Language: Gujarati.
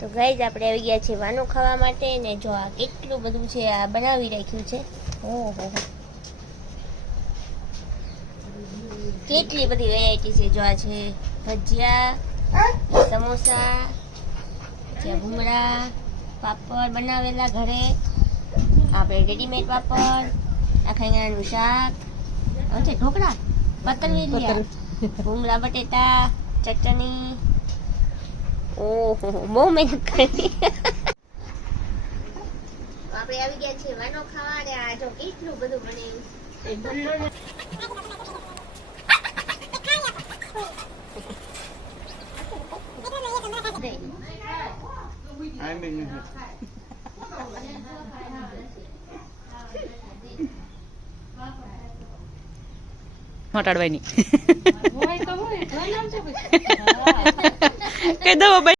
તો ગાઈઝ આપણે આવી ગયા છીએ વાનું ખાવા માટે ને જો આ કેટલું બધું છે આ બનાવી રાખ્યું છે ઓહો કેટલી બધી વેરાયટી છે જો આ છે ભજીયા સમોસા ભજીયા ભૂંગળા પાપડ બનાવેલા ઘરે આપણે રેડીમેડ પાપડ આખાનું શાક છે ઢોકળા પતંગિયા ભૂંગળા બટેટા ચટણી ઓહો બહુ મહેનત કરી આપણે આવી ગયા છીએ વાનો ખાવા અને આ જો કેટલું બધું બનાવ્યું મટાડવાની કઈ દવા